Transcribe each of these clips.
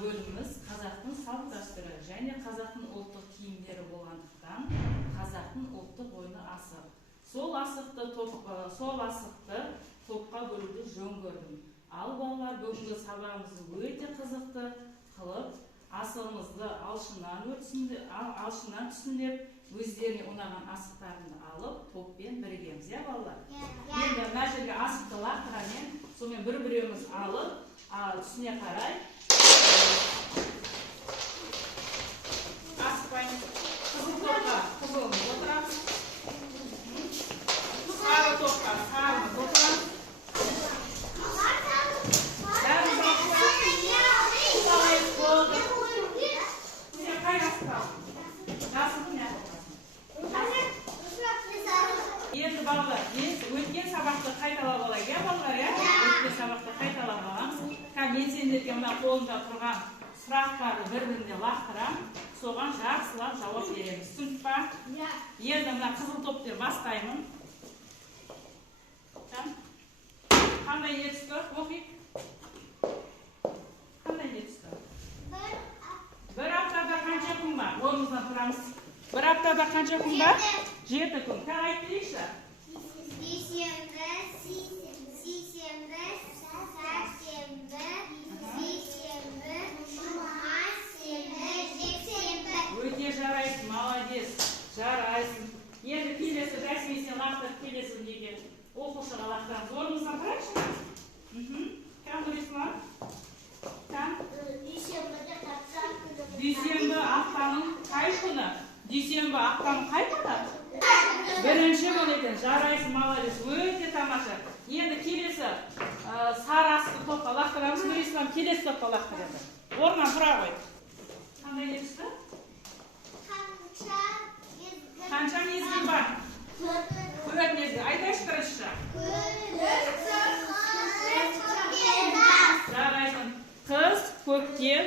bölümümüz Қазақтың салт-дәстүрі және Қазақтың ұлттық киімдері болғандықтан Қазақтың ұлттық ойыны асық. Сол асықты топқа бөлуді жөн көрдім. Ал балалар, бүгінгі сабағымызды өте қызықты қылып, асығымызды алшынан түсіндеп, өздеріне ұнаған асықтарını алып, топпен бірігеміз, иә балалар? Енді мына жерге асықты лақтырамен, сонымен бір-біреміз алып, түсіне қарай асықпаймыз. Қызыл топқа қызылымыз отырамыз. Сары топқа сарымыз отырамыз. Енді балалар, өткен сабақты қайталап алайық, иә балалар, иә? Өткен сабақты қайталап аламыз. Мен сендерге мына қолымда тұрған сұрақтарды бір-біріне лақтырам, соған жақсылап жауап береміз. Түсініп па? Енді мына қызыл топпен бастаймын. Қандай не түсті? Оқиық. Қандай не түсті? Bir haftada қанша күн бар? Орнымыздан тұрамыз. Bir haftada қанша күн бар? 7 күн. Айтып берейікші. Өте жарайсың, молодец. Жарайсың. Енді келесі рәсімесен лақтырып келесі неге оқушыға лақтырамыз. Орнымыздан тұрайықшы. Кім көресің? Дүйсенбі аптаның қай күні? Дүйсенбі аптаның қай күні? Бірінші күн екен. Жарайсың, молодец. Өте тамаша. Енді келесі сары асықты топқа лақтырамыз. Көресің, келесі топқа лақтырады. Орнынан тұра қой. Қандай не түсті? Қанша мезгіл бар? 4 мезгіл. Айтайшы бірінші. Жарайсың. Қыс, көктем.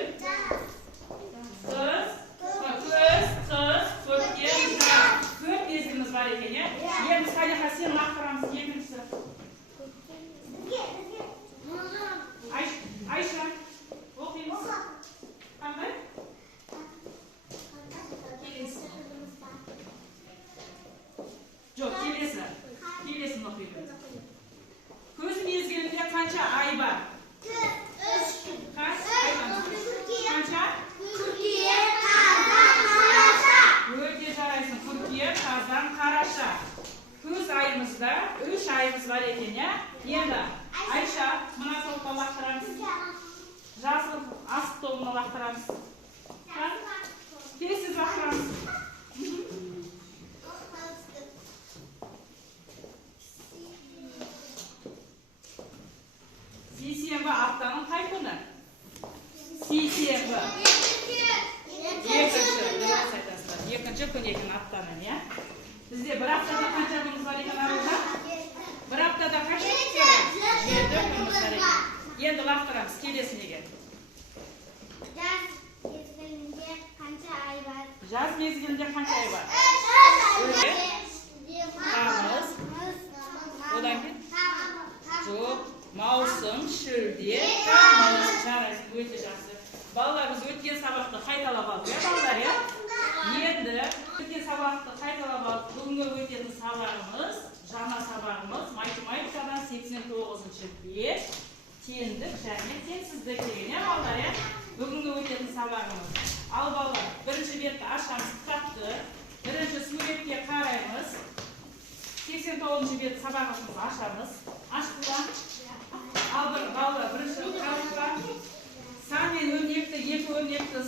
Қыс, көктем, жаз. 4 мезгіліміз бар екен, е? Енді Салиха сен лақтырамыз екіншісі. Айша, оқимыз. Қандай? Келесі. Жоқ, келесі. Келесін оқимыз. Көз мезгілінде қанша ай бар? 3 күн. Қанша? Қыркүйек, қазан, қараша. Өте жарайсың. Қыркүйек, қазан, қараша. Көз айымызда 3 айымыз бар екен, е? Енді Айша, мына топқа лақтырамыз. Жасыл асық тобына лақтырамыз. Келесіз лақтырамыз. Сейсенбі аптаның қай күні? Сейсенбі. Екінші күн екен аптаның, е? Бізде бір аптада қанша күніміз бар екен аралда? Bir haftada kaç gün? 7 gün var ekan. Endi laqtiramız, kelesiniga. Yaz mezgilida qancha ay bor? Yaz mezgilida qancha ay bor? Tamuz. Odan keyin Jo'q, mavsum, shilde, tamuz. Jaraysiz, o'ta yaxshi. Bolalar, biz o'tgan saboqda qaytalab oldik, bolalar, ya? Endi o'tgan saboqda qaytalab oldik. Bugungi o'tgan sabog'imiz жаңа сабағымыз математикадан 89-шы бет теңдік және теңсіздік деген, е балалар, е? Бүгінгі өтетін сабағымыз. Ал балалар, бірінші бетті ашамыз кітапты, бірінші суретке қараймыз. 89-шы бет сабағымызды ашамыз. Аштыла. Ал балалар, бірінші қарапқа сан мен өрнекті, екі өрнекті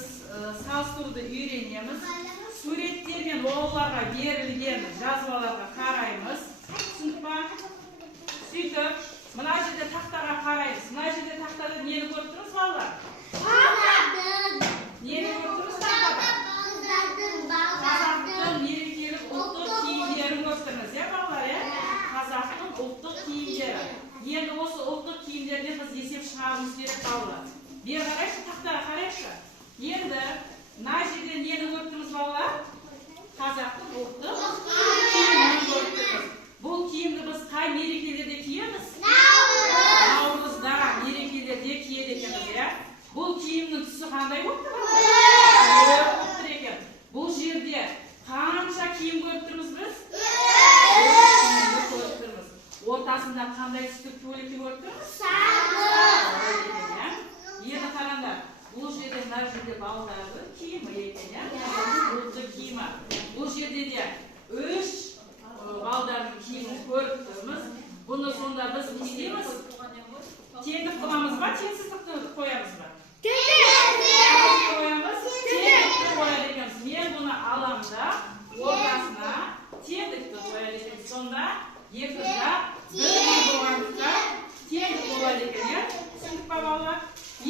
салыстыруды үйренеміз. Суреттер мен оларға берілген жазбаларға қараймыз. Түсініп па? Сөйтіп, мына жерде тақтаға қараймыз. Мына жерде тақтада нені көріп тұрмыз, балалар? Нені көріп тұрмыз тақтада? Қазақтың мерекелік ұлттық киімдерін көріп тұрмыз, е балалар, е? Қазақтың ұлттық киімдері. Енді осы ұлттық киімдеріне біз есеп шығаруымыз керек, балалар. Бері қарайшы, тақтаға қарайшы. Енді мына жерде нені көріп тұрмыз, балалар? Қазақтың ұлттық киімін көріп тұрмыз. Бұл киімді біз қай мерекелерде киеміз? Наурызда мерекелерде киеді екенбіз, иә? Бұл киім kiyimning tusi qanday bo'libdi? Bo'libdir ekan. Bu yerda qancha kiyim ko'rib turibmiz biz? Ko'rib turibmiz. O'rtasida qanday tusli ko'ylakni ko'rib turibmiz? Sariq. Yana qaranglar. Bu yerda narxida bolalarni kiyimi ekan, o'zi kiyimi. Bu yerda 3 bolalarning kiyimini ko'rib turibmiz. Buni sonda biz nima deymiz? Tenglik qilamizmi, tengsizlikni qo'yamizmi? Tengsizlik qo'yamiz, tenglikni qo'yar ekanmiz. Men buni alamda o'rtasina tenglikni qo'yar ekanmiz. Sonda yerda bir bo'lganlikda tenglik bo'lar ekan. Tushundik bolalar?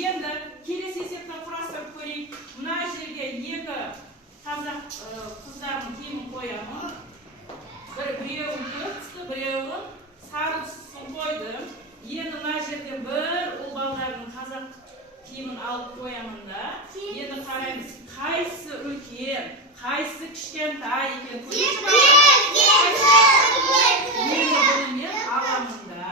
Endi kelasi esepdan qurashtirib ko'ring. Mana yerga 2 qozoq qizlarning kiyimini qo'yaman. Birovini to'rtta, birovini sariqni qo'ydim. Endi mana yerga bir o'g'illarning qozoq kiyimini olib qo'yaman-da. Endi qaraymiz, qaysi ulkan, qaysi kichkintay ekan ko'rishmi? Endi buni men olamda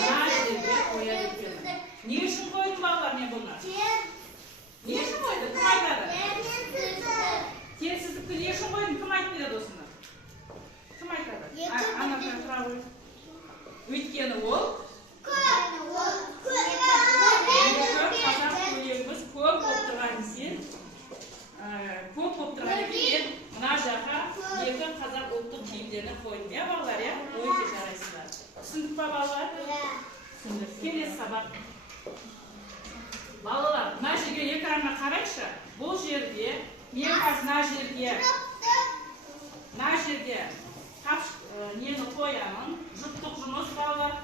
mana yerga qo'yar ekanman. Nega shuni qo'ydim bolalar men buni? Nega shuni qo'ydim? Kim aytadi? Tengsizlikni nega shuni qo'ydim? Kim aytib beradi o'zini? Kim aytadi? Ana bilan turadi. O'tkani o'l. Ko'p bo'lib turgansin. Ko'p bo'lib turgankin, mana yoqqa 2 qozoq o'ttiq kiyimlarni qo'ydim ya bolalar ya. O'yga jaraysizlar. Tushundikmi bolalar? Tushundik. Kelasi sabaq. Bolalar, mana yerga ekranga qarangchi. Bu yerga men hozir mana yerga neni qo'yaman. Juttuq jumuz bolalar.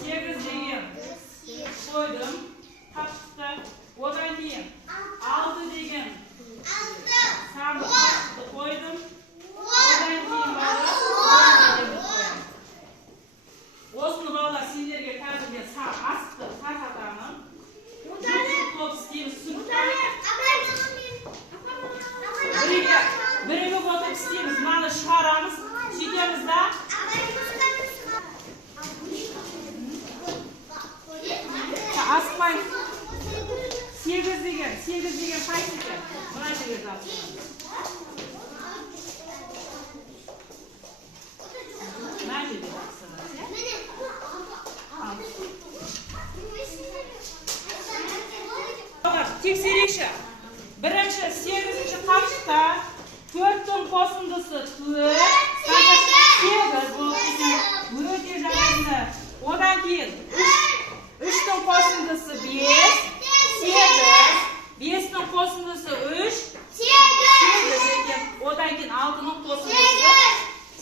Sekiz degan qo'ydim. Qapchikda. Odan keyin 6 degan. 6. Qapchikda qo'ydim. Odan keyin o'zini bolalar sizlarga ta'limga asti tarqataman. To'p istaymiz sinfdan. Biriga o'tib istaymiz. Mana chiqaramiz. Chekamiz-da. Asmay 8 degan qaysi ekan? Mana shu yerda. Mana shu yerda. Tekshirishchi. Birinchi 8-qapchikda 4 qo'sindisi 4, 8 bo'lib o'ta jarayonda. Odan keyin 3 qo'sindisi 5, 8, 5 qo'sindisi 3, 8 ekan. Odan keyin 6 qo'sindisi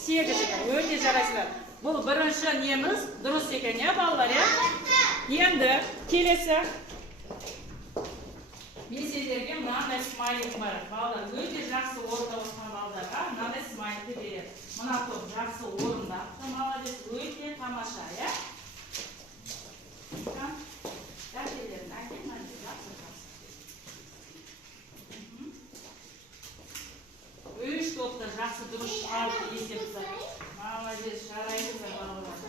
8 ekan. O'ta jarayonlar. Bu birinchi nemiz durust ekan ya bolalar ya. Endi kelasi men sizlarga bunday smaylik bor. Bolalar o'ta yaxshi o'rda o'tgan bolalarga bunday smaylikni beradi. Mana bu yaxshi o'rinda. Молодец, o'ta tomosha ya. Üç topda жақсы дұрыс шығарды есепті. Молодец, жарайсыздар балалар.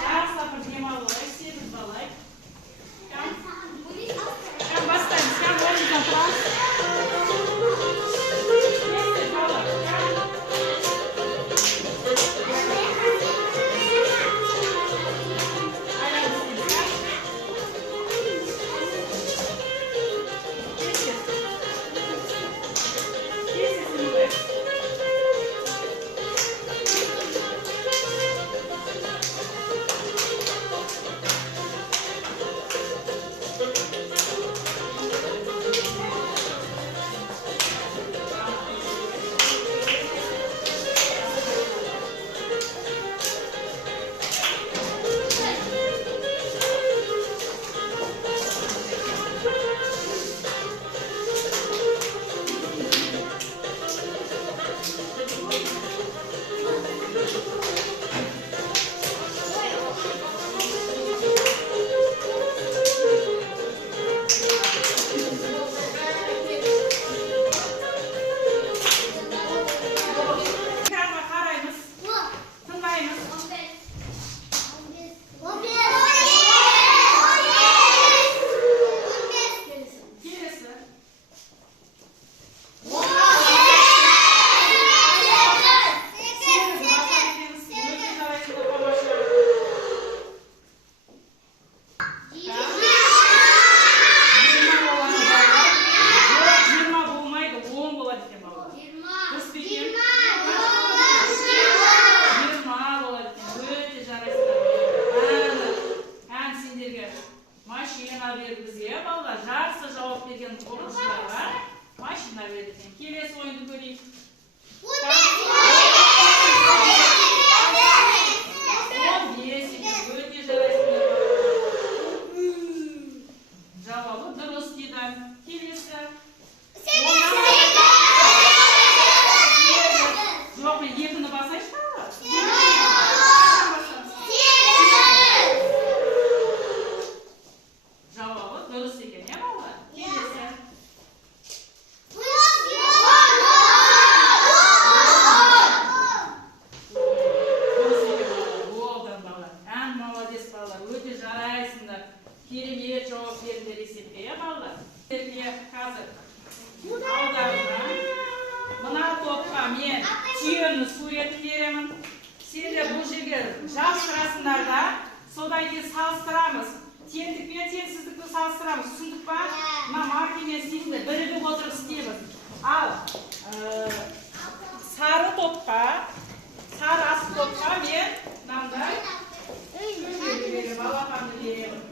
Жақсы бір демалайық, сегіз балайық. Бастаймыз, орныңыздан тұрасыз. Tüyünün suretini veremin. Sende bu жерге жабыстырасыңдар да, содан кейін салыстырамыз. Теңдік пен теңсіздікті салыстырамыз. Түсіндік па? Мына маркамен сенде бірігіп отырып істейміз. Ал сары топқа, сары асыл топқа мен мынандай балапанды беремін.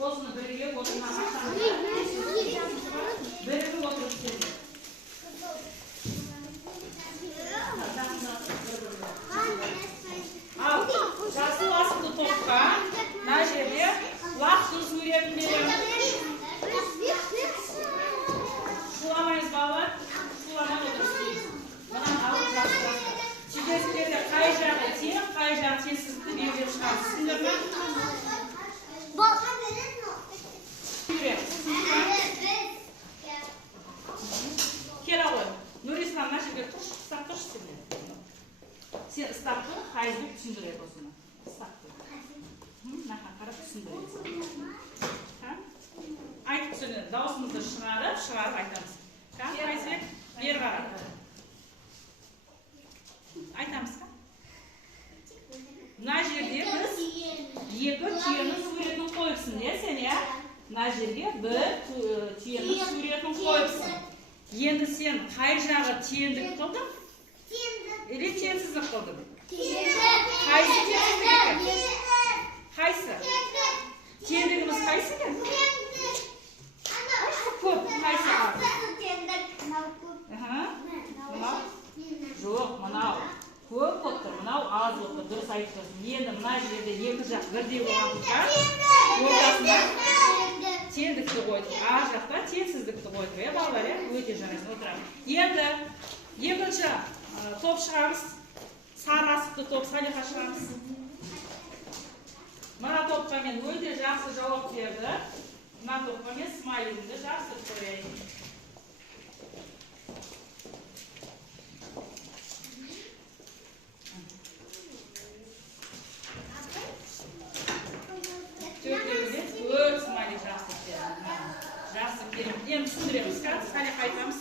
Осыны бірігіп отырып бірігіп отырып істейміз. Ал жасыл асылды топқа мына жерде лақтың суретін беремін. Шуламайыз балалар, шуламай отырып істейміз. Мынаны алып жасырасыз. Чекесіндерде қай жағы тең, қай жағы теңсіздікті белгілеп шығамыз. Түсіндіңдер ме? Кел ғой. Нұрислам мына жерге тұршы, ұстап тұршы сендер. Сен ұстап тұр, қайызбек түсіндіреді осыны. Ұстап тұр. Нақан қарап түсіндіреді. Айтып түсіндіреді. Даусымызды шығарып айтамыз. Қайызбек, бер қарап. Айтамыз қа? Мына жерде біз екі түйенің суретін қойыпсың, сен, е? Мына жерге бір түйенің суретін қойыпсың. Енді сен қай жағы теңдік қылдың? Или теңсіздік қылдың? Қайсы теңсіздік екен? Қайсы? Теңдігіміз қайсы екен? Көп, қайсы аз? Жоқ, мынау көп болыпты, мынау аз болыпты, дұрыс айтып тұрсың. Енді мына жерде екі жақ бірдей болғандықтан ортасында теңдікті қойдық, ар жақта теңсіздікті қойдық, балалар, өте жарайсың, отырамыз. Енді екінші топ шығамыз, сары асықты топ, Салиха шығамыз. Мына топқа мен өте жақсы жауап берді. Мына топқа мен смайлingді жақсы көрейін. Енді түсіндіреміз, Салиха айтамыз.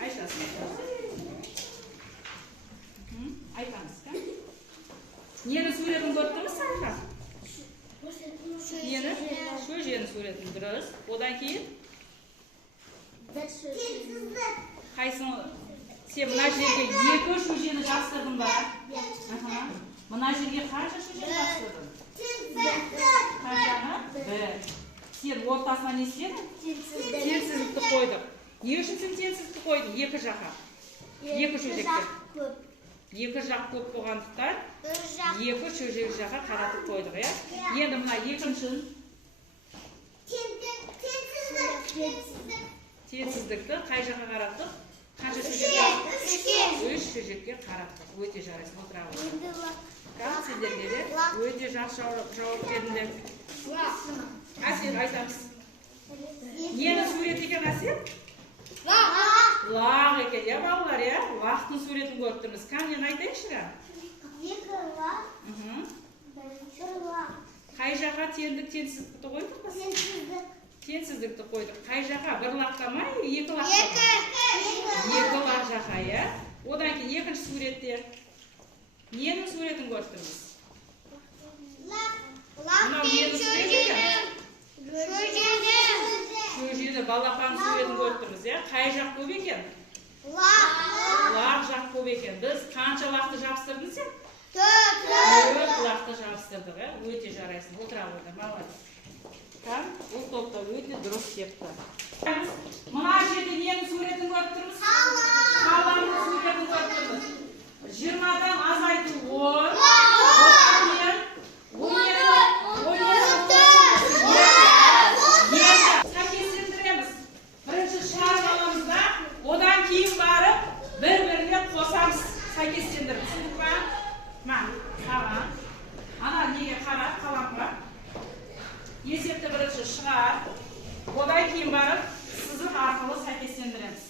Айтасыз. Айтамыз. Нені суретін көріп тұрмыз, Салиха? Нені? Шөжені суретін дұрыс. Одан кейін? Қайсын? Сен мына жерге екі шөжені жастырдың ба? Мына жерге қанша шөжені жастырдың? Қаншаны? Бір. Сен ортасына не істедің? Теңсіздікті қойдық. Не үшін сен теңсіздікті қойдың? Екі жаққа. Екі шөжекке. Екі жақ көп болғандықтан екі шөжек жаққа қаратып қойдық. Енді мына екіншін теңсіздікті қай жаққа қараттық? Қанша шөжекке? Үш шөжекке қараттық. Өте жарайсың. Отыра қойдық. Сендерге де өте жақсы жауап бердіңдер. Әсел, айтамыз. Нені сурет екен, Әсел? Лақ екен, балалар, лақтың суретін көріп тұрмыз. Кәмнен айтайықшы ға? Екі лақ, бірінші лақ. Қай жаққа теңдік теңсіздікті қойдық па? Теңсіздікті қойдық. Қай жаққа? Бір лаққа ма? Екі лаққа ма? Екі лақ жаққа, е? Одан кейін екінші суретте. Ненің суретін көріп тұрмыз? Лақ пен шөжені балапан суретін көріп тұрмыз, қай жақ көп екен? Лақ жақ көп екен. Біз қанша лақты жабыстырдың сен? Төрт лақты жабыстырдық, өте жарайсың. Отыра қойды, молодец. Бұл топта өте дұрыс депті. Мына жерде ненің суретін көріп тұрмыз? Қаланың суретін көріп тұрмыз. 20-дан азайту 10. Одан кейін барып, бір-біріне қосамыз, сәйкестендіріп. Түсіндік па? Саған. Ана неге қарап, қаламға. Есепті бірінші шығар. Одан кейін барып, сызық арқылы сәйкестендіреміз.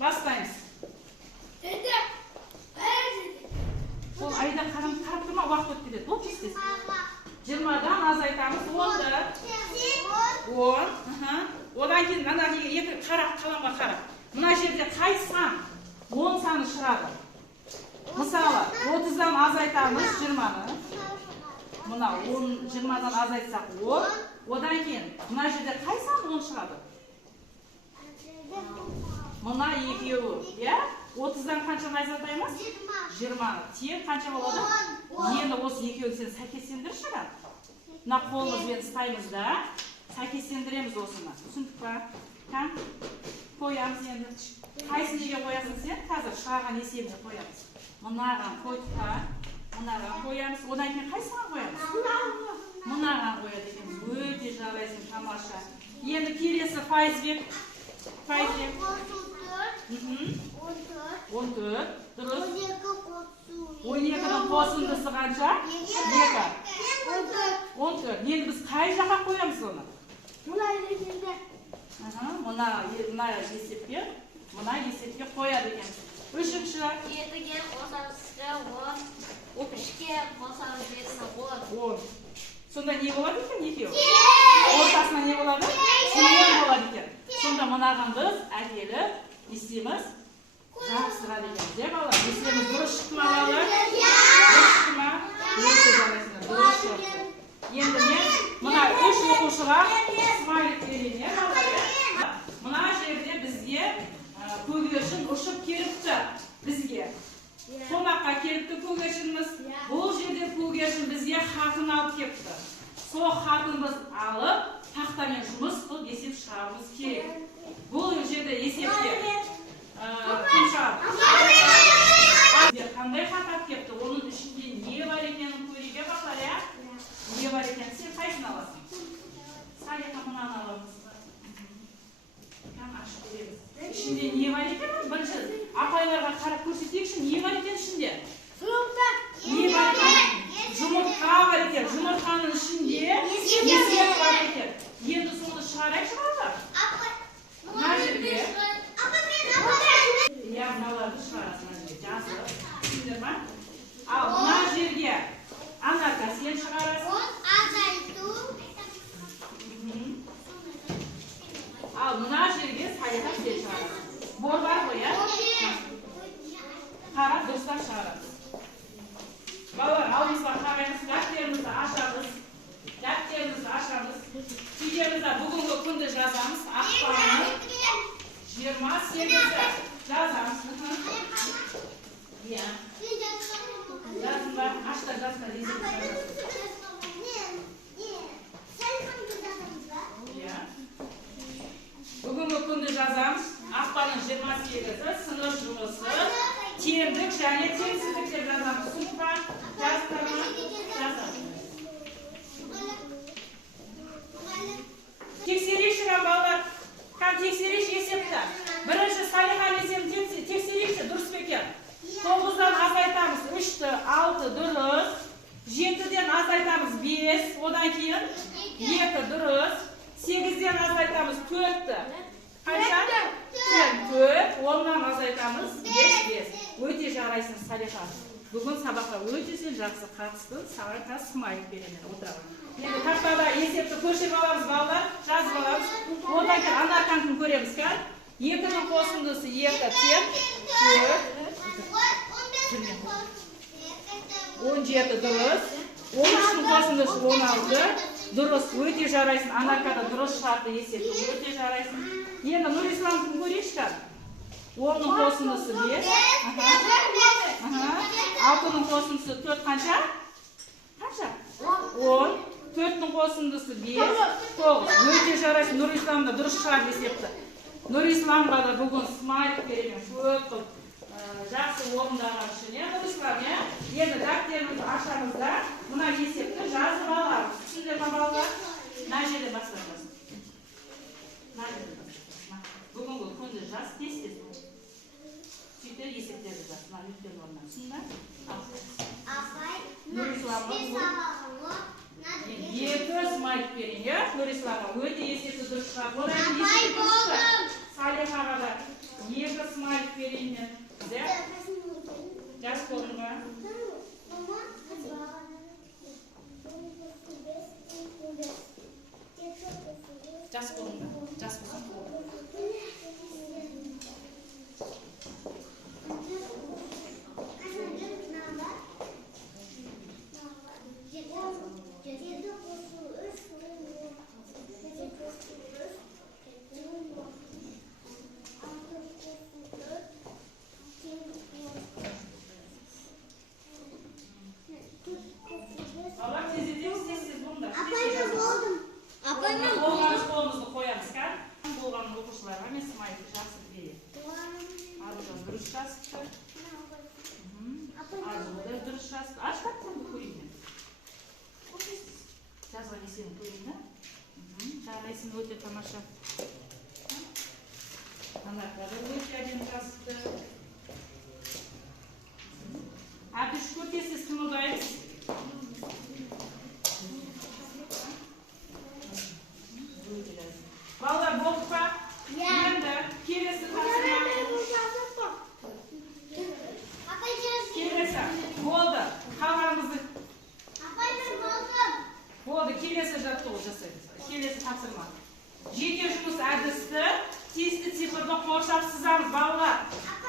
Бастаймыз. Сол azaytamiz 20'ni. Mına 20'dan azaytsak 10. Odan keyin mına жерде qay sonni 10 chiqadi? Mına 2, ya? 30'dan qanchani azaytamiz? 20'ni. Teng qancha bo'ladi? Endi o'sha 2ni sen sakkizindirishmi? Mına qo'limiz bilan istaymiz-da. Sakkizindiramiz o'sini. Tushundingmi? Kam? Qo'yamiz endi. Qaysiniga qo'yasan sen? Hozir chiqargan esebni qo'yamiz. Mınağan qo'ydik-a. Mınağan qo'yamiz. Odan keyin qaysini qo'yamiz? Mınağan qo'yadi ekamiz. O'ta jaraysin tamasha. Endi kelesi faizbek. 14. Durust. 12dan qo'shindisi qancha? 14. Endi biz qay yoqqa qo'yamiz uni? Mına esepga. Mına esepga qo'yadi ekamiz. 3-chi. 7ga qo'shimcha 10. 3ga qo'shimcha 10. Sonda ne bo'ladi ekan ikki? O'rtasida ne bo'ladi? Suyam bo'ladi ekan. Sonda mınağan biz akelib istaymiz. Yaxshirar ekanmiz. Ya bolalar, istaymiz durish chiqma bolalar. Chiqma. O'sha joylasini durish chiqdi. Endi men mana 3 o'quvchiga smaylik beraylik ya bolalar. Mana yerda bizga ko'gashim ushib kelibdi bizga. Qo'noqqa kelibdi ko'gashimiz. Bu yerda ko'gashim bizga haqini olib kelibdi. So haqini biz olib, taxtadan yumush qilib esep chiqaramiz kerak. Bu yerda esepga qancha qanday xat olib kelibdi? Uning ichida ne bor ekanini ko'rayga baqlar ya. Ne bor ekan? Sen qaysini olasan? Saliha buni olamiz. Kam ochib beramiz. İçinde ne var ekan? Birinchi apaylarga qarab ko'rsataylikchi, ne var ekan ichida? Ne var ekan? Yumurta var ekan. Yumurtaning ichida esep var ekan. Endi suvni chiqaraychi bolalar. Majirga. Ya bunalarni chiqarasan majirga. Jasur. Tushundingmi? Al, majirga. Anarka sen chiqarasan. Al, majirga sayha sen chiqarasan. Bor var bu ya. Qarab do'stlar chiqaramiz. Bolalar, oldimizga qaraymiz, daftarimizni ochamiz. Daftarimizni ochamiz. Fiyamizda bugungi kunni yozamiz. Aqbalni 28'da yazamiz. Ya. Yazma, açta yazma diyeceğiz. Ya. Bugungi kunni yozamiz. Aqbalning 28'si sinf jumusi. Tenglik және tengsizliklar yozamiz. Sumka yazamiz. Tekshirishchi bolalar. Qani tekshirish esepda. Birinchi Salihani esepni tekshirishchi durustmi ekan? 9dan azaytamiz 3 6 durust. 7dan azaytamiz 5, odan keyin 2 durust. 8dan azaytamiz 4. Qancha? 4. 10dan azaytamiz 5. O'ta jaraysiz Saliha. Bugun sabaqqa o'ta sen yaxshi qattiqdin. Savaqa smaylik beraman, o'tiraman. Endi taxtada esepni ko'rib olamiz bolalar, yozib olamiz. Odan keyin anarkani ko'ramiz-ku. 2ning qo'shindisi 2 teng 4. 17 durust. 13ning qo'shindisi 16. Durust. O'ta jaraysiz. Anarkada durust chiqadi esepni. O'ta jaraysiz. Endi Nurislamni ko'rishgan. 10ning qo'shindisi 5. Aha. 6ning qo'shindisi 4 qancha? Qancha? 10. 4ning qo'shindisi 5. 9. O'ta jaraysiz. Nurislamda durust chiqadi esepti. Nurislamga da bugun smaylik beraman. Shu qilib yaxshi o'rindagan uchun ya Nurislam ya. Endi daftarimizni ochamiz-da, buni esepni yozib olamiz. Tushundingmi bolalar? Najida boshlaymiz. Bugungi kunni yoz tez-tez. Sütler eseplerdi zaten. Mana yutgan o'rnidan. Tushundingmi? Apay, Nurislamga Yetti smaylik bering ya. Nurislamga o'ta esepni durust chiqarib bo'ladi. Salihaga da 2 smaylik bering. Yaz qo'lingga. Yaz qo'lingga. Yaz qo'lingga. dürüst жазыпты. Arzu da dürüst жазыпты. Aç bak sen de koyayım ben. Жазған есені koyayım da. Жаңа есен өте тамаша. Анақтары өте әдемі жазыпты. Әбіш көтесіз қимылдаймыз. Балалар болды па? Енді келесі тапсырма. Келесі. Болды. Қалғанымызды. Болды. Келесі жаттығу жасаймыз. Келесі тапсырма. Жеке жұмыс әдісті тиісті цифрды қоршап сызамыз, балалар.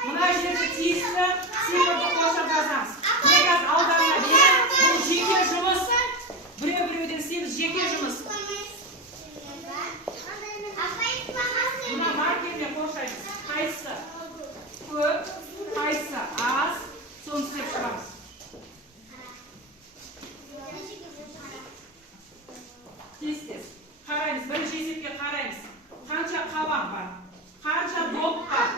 Мына жерде тиісті цифрды қоршап жазамыз. Негіз алдарына беріп, бұл жеке жұмыс. Біреу-біреуден семіз жеке жұмыс. Мына маркермен қоршаймыз. Қайсы көп, қайсы аз, соны істеп шығамыз. Тез-тез. Қараймыз, бірінші есепке қараймыз. Қанша қабан бар, қанша доп бар,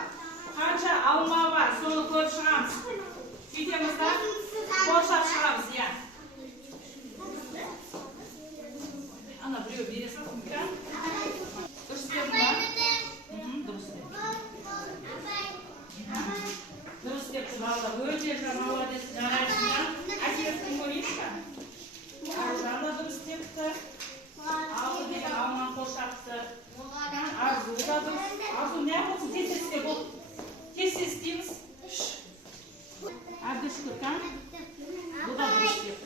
қанша алма бар, соны көріп шығамыз. Сөйтеміз да, қоршап шығамыз, иә. Ана, біреу бере салсын, бе? Дұрыс істедің ба? Дұрыс істедің. Дұрыс істепті, балалар. Өте молодец, жарайсыңдар. Әкелесін көрейікші ба? Аружан да дұрыс істепті. Алды деген алманы қоршапты. Арзу да дұрыс. Арзу не болсын? Тез-тез істе бол. Тез-тез істейміз. Әбді шүкір, бұл да дұрыс істепті.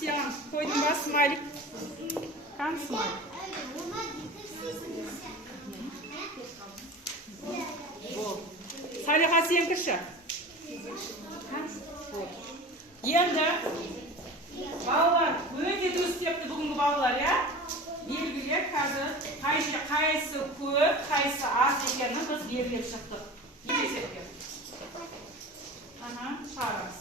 Сен қойдың ба смайлик? Смайлик. Салиха сен кіші. Енді балалар өте дұрыс істепті бүгінгі балалар, иә? Белгілер қазір қайсы көп, қайсы аз екенін біз белгілеп шықтық. Есепке. Шығарамыз.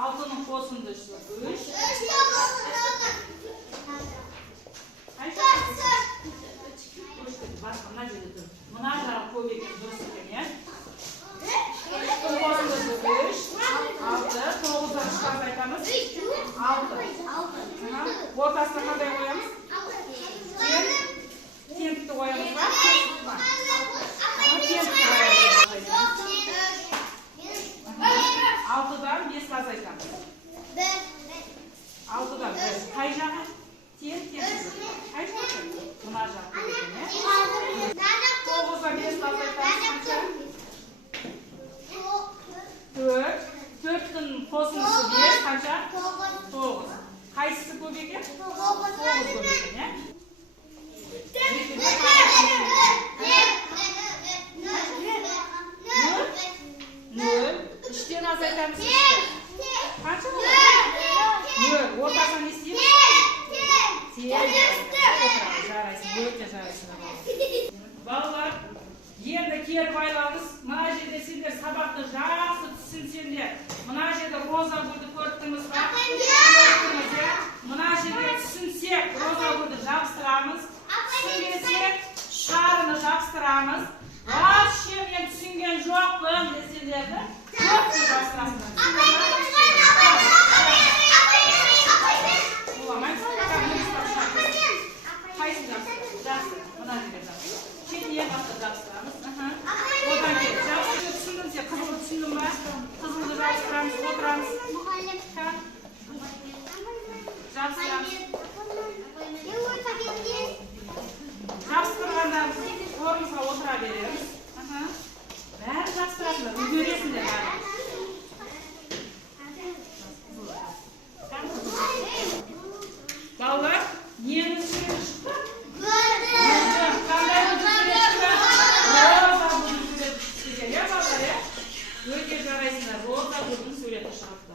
Алтының қосындысы 3. Мына жерде тұр. Мына жағы көп екен, дұрыс екен, иә? Қосындысы 3. 6. 9'dan шығарып айтамыз. 6. Ортасына қандай қоямыз? Теңдікті қоямыз ба? Теңдікті қоямыз. 6'dan 5 азайтамыз. 6'dan 5. Қай жағы? Тең. Қай жағы? Мына жағы көп екен, иә? 9'dan 5 азайтамыз. 4. 4'tің қосындысы 5, қанша? 9. Қайсысы көп екен? 9 көп екен, иә? 0. 3'тен азайтамыз. Қанша болады? 0. Ортасынан не істейміз? Тең. Жарайсың, өте жарайсың. Балалар, енді келіп байлаңыз. Мына жерде сендер сабақты жақсы түсінсеңдер. Мына жерде роза гүлді көрдіңіз ба? Мына жерде түсінсек, роза гүлді жабыстырамыз. Түсінбесек, шарыны жабыстырамыз. Вообще мен түсінген жоқпын десеңдерді, көпті жабыстырасыңдар. Қайсы жабыстырамыз? Жақсы, мына жерде жабыстырамыз. Шетіне басты жабыстырамыз. Одан келіп жабыстырып түсіндің сен, қызылды түсіндің ба? Қызылды жабыстырамыз, отырамыз. Жабыстырамыз. Жабыстырғанда орнымызға отыра береміз. Бәрі жабыстырасыңдар, үлгересіңдер бәрі. Балалар, нені сүреді шықты? Қандай бұлды сүреді шықты? Роза бұлды сүреді шықты. Е, балалар, е? Өте жарайсыңдар, роза бұлдың сүреді шықты.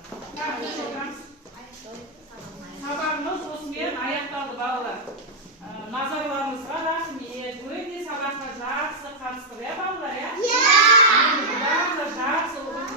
Сабағымыз осымен аяқталды, балалар. Назарларыңызға рахмет. Өте сабаққа жақсы қатыстық, е, балалар, е? Барлығы жақсы оқып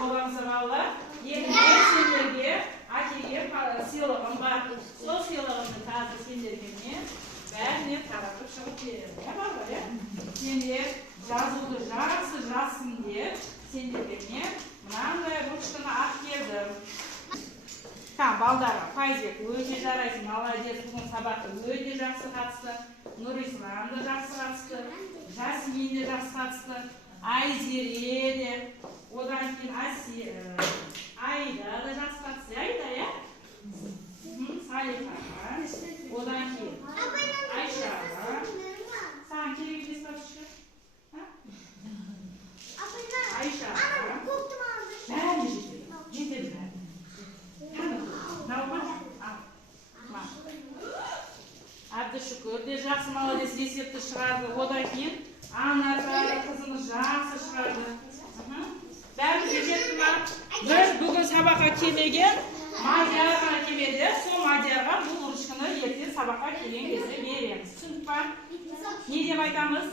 жарайсың, молодец. Бүгін сабаққа өте жақсы қатысты. Нұрислам да жақсы қатысты. Жасмин де жақсы қатысты. Айзере де. Одан кейін Айда да жақсы қатысты. Айда, иә? Салиха. Одан кейін Айша. Саған керек емес тапшы. Айша. Бәрі жетеді. Жетеді бәрі. Әбдішүкір де жақсы молодец есепті шығарды. Одан кейін Анарға қызымыз жақсы шығарды. Бәріміз жетті ма? Біз бүгін сабаққа келмеген, Мадияр ғана келмеді. Сол Мадиярға бұл ұрышқыны ертең сабаққа келген кезде береміз. Түсіндік па? Не деп айтамыз?